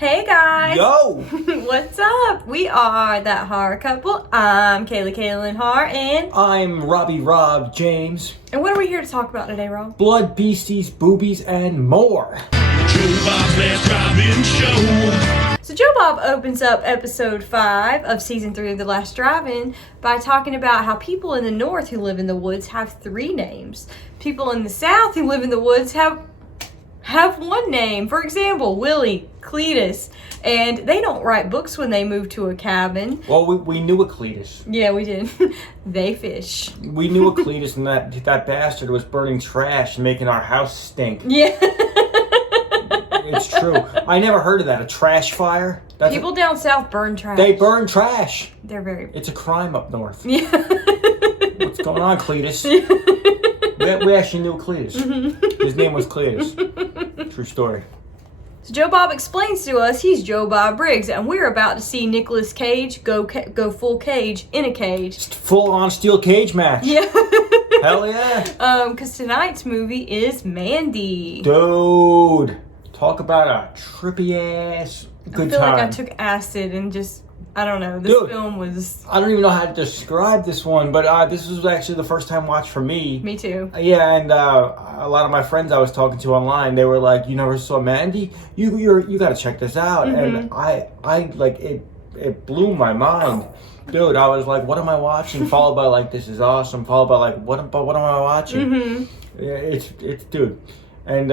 Hey guys! Yo! What's up? We are That Horror Couple. I'm Kayla Kaylin Har, and I'm Rob James. And what are we here to talk about today, Rob? Blood, beasties, boobies, and more. Joe Bob's Last Drive-In Show. So Joe Bob opens up episode 5 of season 3 of The Last Drive-In by talking about how people in the north who live in the woods have 3 names. People in the south who live in the woods have one name. For example, Willie, Cletus, and they don't write books when they move to a cabin. Well, we knew a Cletus. Yeah, we did. They fish. We knew a Cletus, and that bastard was burning trash and making our house stink. Yeah. It's true. I never heard of that. A trash fire? People down south burn trash. They burn trash. They're very... It's a crime up north. Yeah. What's going on, Cletus? We actually knew Cletus. Mm-hmm. His name was Cletus. True story. So Joe Bob explains to us he's Joe Bob Briggs, and we're about to see Nicolas Cage go full cage in a cage. Just full-on steel cage match. Yeah. Hell yeah. Because tonight's movie is Mandy. Dude, talk about a trippy-ass good I feel time. like I took acid and just... I don't know. This film was... I don't even know how to describe this one, but this was actually the first time watch for me. Me too. Yeah, and a lot of my friends I was talking to online, they were like, "You never saw Mandy? You got to check this out." Mm-hmm. And I like it blew my mind, dude. I was like, "What am I watching?" Followed by like, "This is awesome." Followed by like, "What am I watching?" Mm-hmm. Yeah, it's dude. And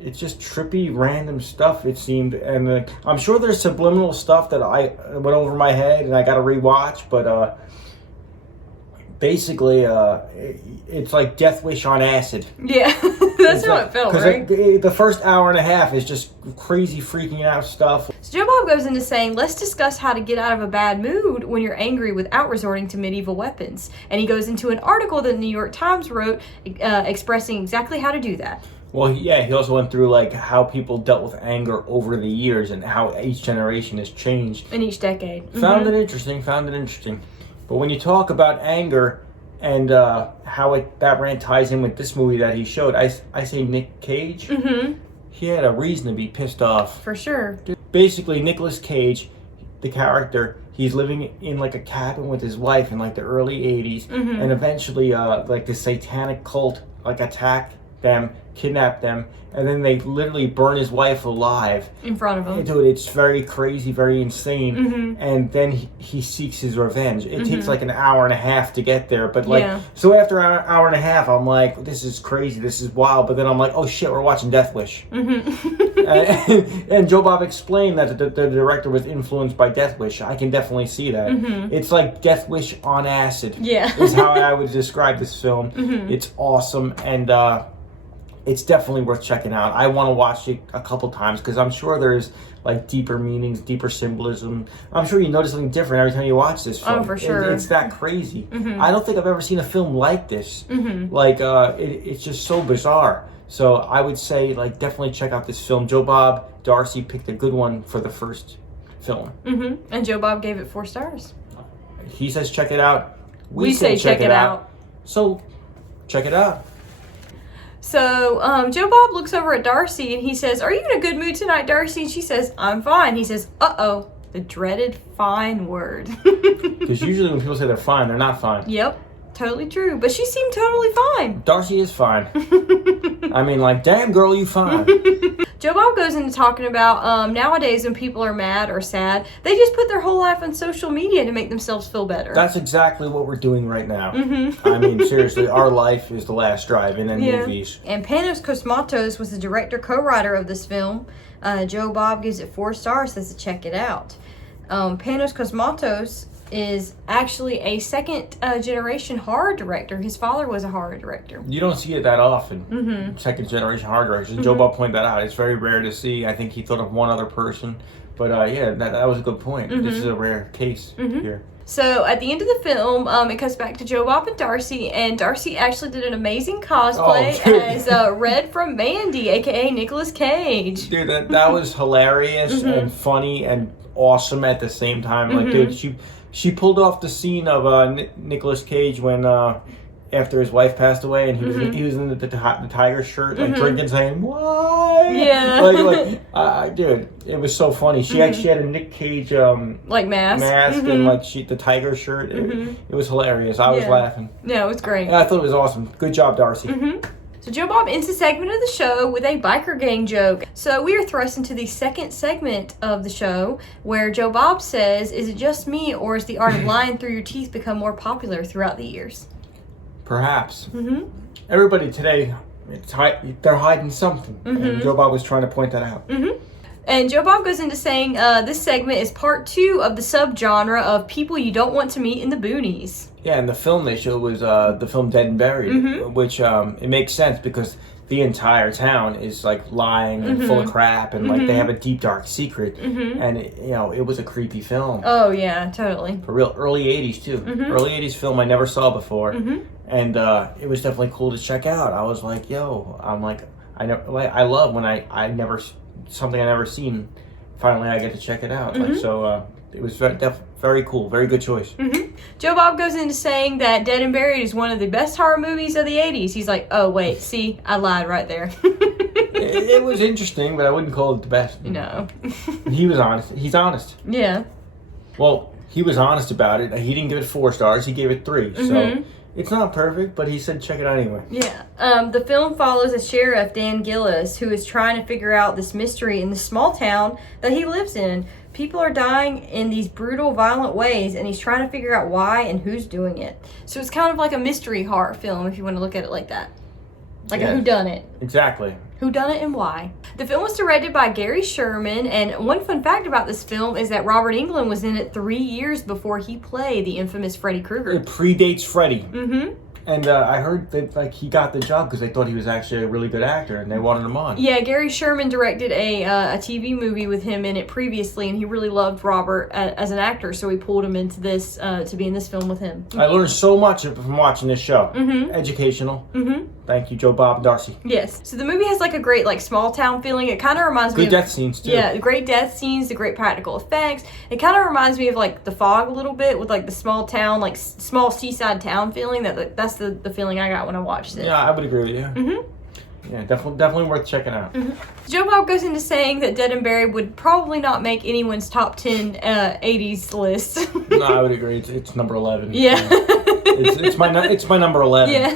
it's just trippy, random stuff, it seemed. And I'm sure there's subliminal stuff that I went over my head and I got to rewatch. But basically, it's like Death Wish on acid. Yeah, that's how it felt, right? Because the first hour and a half is just crazy, freaking out stuff. So Joe Bob goes into saying, let's discuss how to get out of a bad mood when you're angry without resorting to medieval weapons. And he goes into an article that the New York Times wrote expressing exactly how to do that. Well, yeah, he also went through like how people dealt with anger over the years and how each generation has changed. In each decade. Found it interesting. But when you talk about anger and how that ties in with this movie that he showed, I say Nick Cage. Mm-hmm. He had a reason to be pissed off. For sure. Basically, Nicolas Cage, the character, he's living in like a cabin with his wife in like the early 80s. Mm-hmm. And eventually like the satanic cult like attack them, kidnap them, and then they literally burn his wife alive in front of him. Dude, it's very crazy, very insane. Mm-hmm. And then he seeks his revenge. It takes like an hour and a half to get there, but like so after an hour and a half, I'm like, this is crazy, this is wild. But then I'm like, oh shit, we're watching Death Wish. Mm-hmm. and Joe Bob explained that the director was influenced by Death Wish. I can definitely see that. Mm-hmm. It's like Death Wish on acid. Yeah, is how I would describe this film. Mm-hmm. It's awesome, and it's definitely worth checking out. I want to watch it a couple times because I'm sure there's like deeper meanings, deeper symbolism. I'm sure you notice something different every time you watch this film. Oh, for sure. It's that crazy. Mm-hmm. I don't think I've ever seen a film like this. Mm-hmm. Like, it's just so bizarre. So I would say, like, definitely check out this film. Joe Bob Darcy picked a good one for the first film. Mm-hmm. And Joe Bob gave it 4 stars. He says check it out. We say check it out. So, check it out. So, Joe Bob looks over at Darcy and he says, "Are you in a good mood tonight, Darcy?" And she says, "I'm fine." He says, "Uh-oh, the dreaded fine word." Because usually when people say they're fine, they're not fine. Yep, totally true. But she seemed totally fine. Darcy is fine. I mean, like, damn girl, you fine. Joe Bob goes into talking about nowadays when people are mad or sad, they just put their whole life on social media to make themselves feel better. That's exactly what we're doing right now. Mm-hmm. I mean, seriously, our life is the last drive-in and movies. And Panos Cosmatos was the director, co-writer of this film. Joe Bob gives it 4 stars, says to check it out. Panos Cosmatos is actually a second-generation horror director. His father was a horror director. You don't see it that often. Mm-hmm. Second-generation horror directors. Mm-hmm. Joe Bob pointed that out. It's very rare to see. I think he thought of one other person. But yeah, that was a good point. Mm-hmm. This is a rare case here. So at the end of the film, it cuts back to Joe Bob and Darcy actually did an amazing cosplay as Red from Mandy, aka Nicolas Cage. Dude, that was hilarious and funny and awesome at the same time. Like, dude, she pulled off the scene of Nicolas Cage when after his wife passed away, and he was in the tiger shirt, like drinking, saying "Why?" Yeah. like Dude, it was so funny. She actually had a Nick Cage like mask and like the tiger shirt. It was hilarious. I was laughing. Yeah, it was great. Yeah, I thought it was awesome. Good job, Darcy. So Joe Bob ends the segment of the show with a biker gang joke. So we are thrust into the second segment of the show where Joe Bob says, "Is it just me, or has the art of lying through your teeth become more popular throughout the years?" Perhaps. Everybody today, they're hiding something. And Joe Bob was trying to point that out. And Joe Bob goes into saying this segment is part 2 of the subgenre of people you don't want to meet in the boonies. Yeah, and the film they showed was the film Dead and Buried, which it makes sense because the entire town is like lying and full of crap, and like they have a deep dark secret, and it was a creepy film. Oh yeah, totally. For real, early '80s too. Early '80s film I never saw before, and it was definitely cool to check out. I was like, I love when I never something I never seen. Finally, I get to check it out. It was very cool. Very good choice. Joe Bob goes into saying that Dead and Buried is one of the best horror movies of the 80s. He's like, oh, wait, see, I lied right there. It was interesting, but I wouldn't call it the best. No. He was honest. He's honest. Yeah. Well, he was honest about it. He didn't give it 4 stars. He gave it 3. So it's not perfect, but he said check it out anyway. Yeah. The film follows a sheriff, Dan Gillis, who is trying to figure out this mystery in the small town that he lives in. People are dying in these brutal, violent ways, and he's trying to figure out why and who's doing it. So it's kind of like a mystery horror film, if you want to look at it like that. Like a whodunit. Exactly. Whodunit and why. The film was directed by Gary Sherman, and one fun fact about this film is that Robert Englund was in it 3 years before he played the infamous Freddy Krueger. It predates Freddy. And I heard that he got the job because they thought he was actually a really good actor, and they wanted him on. Yeah, Gary Sherman directed a TV movie with him in it previously, and he really loved Robert as an actor, so he pulled him into this to be in this film with him. I learned so much from watching this show. Educational. Thank you, Joe Bob and Darcy. Yes. So the movie has like a great small town feeling. It kind of reminds me of... Good death scenes, too. Yeah, the great death scenes, the great practical effects. It kind of reminds me of The Fog a little bit, with the small town, small seaside town feeling. That's the feeling I got when I watched it. Yeah, I would agree with you. Yeah, definitely worth checking out. Joe Bob goes into saying that Dead and Buried would probably not make anyone's top 10 80s list. No, I would agree. It's number 11. Yeah. It's my number 11. Yeah.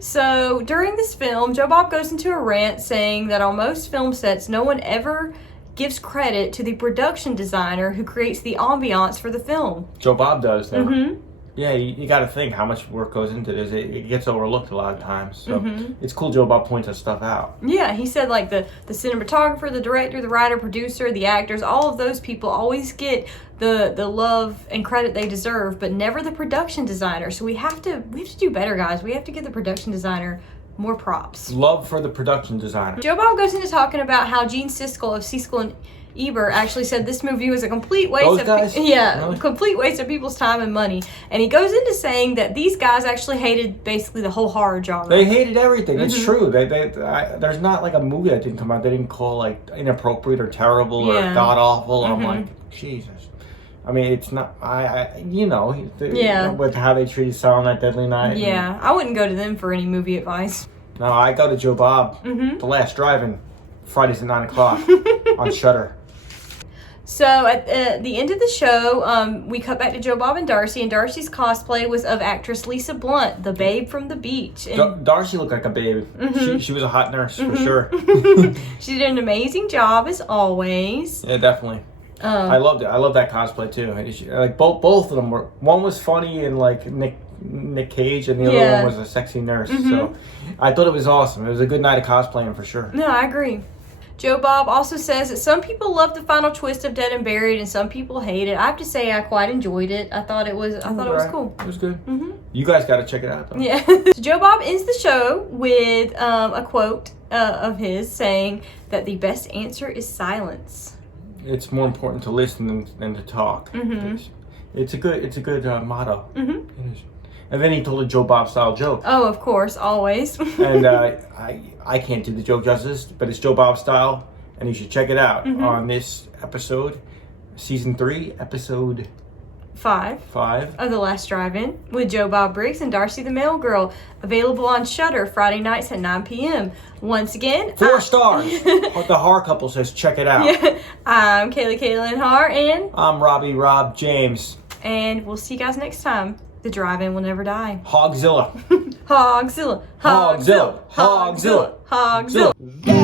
So during this film, Joe Bob goes into a rant saying that on most film sets, no one ever gives credit to the production designer who creates the ambiance for the film. Joe Bob does, though. Yeah, you got to think how much work goes into this. It gets overlooked a lot of times. So it's cool Joe Bob points that stuff out. Yeah, he said the cinematographer, the director, the writer, producer, the actors, all of those people always get the love and credit they deserve, but never the production designer. So we have to do better, guys. We have to give the production designer more props. Love for the production designer. Joe Bob goes into talking about how Gene Siskel of Siskel and Ebert actually said this movie was a complete waste complete waste of people's time and money. And he goes into saying that these guys actually hated basically the whole horror genre. They hated everything. It's true. There's not a movie that didn't come out they didn't call inappropriate or terrible or god awful. I'm like, Jesus. I mean, it's not. With how they treated Silent Night, Deadly Night. Yeah, I wouldn't go to them for any movie advice. No, I go to Joe Bob. The Last Drive-In, Fridays at 9:00 on Shudder. So at the end of the show, we cut back to Joe Bob and Darcy's cosplay was of actress Lisa Blunt, the babe from the beach. And Darcy looked like a babe. She was a hot nurse, for sure. She did an amazing job, as always. Yeah, definitely. I loved it. I love that cosplay, too. Both of them were... One was funny and, Nick Cage, and the other one was a sexy nurse. So I thought it was awesome. It was a good night of cosplaying, for sure. No, I agree. Joe Bob also says that some people love the final twist of Dead and Buried, and some people hate it. I have to say, I quite enjoyed it. I thought it was cool. It was good. You guys got to check it out, though. Yeah. So Joe Bob ends the show with a quote of his saying that the best answer is silence. It's more important to listen than to talk. It's a good motto. It is. And then he told a Joe Bob style joke. Oh, of course, always. And I can't do the joke justice, but it's Joe Bob style, and you should check it out on this episode, season 3, episode 5 5 of The Last Drive-In with Joe Bob Briggs and Darcy the Mail Girl. Available on Shudder Friday nights at 9 p.m. Once again, 4 stars. The Har couple says check it out. Yeah, I'm Kayla Kaylin Har, and I'm Rob James. And we'll see you guys next time. The drive-in will never die. Hogzilla. Hogzilla. Hogzilla. Hogzilla. Hogzilla.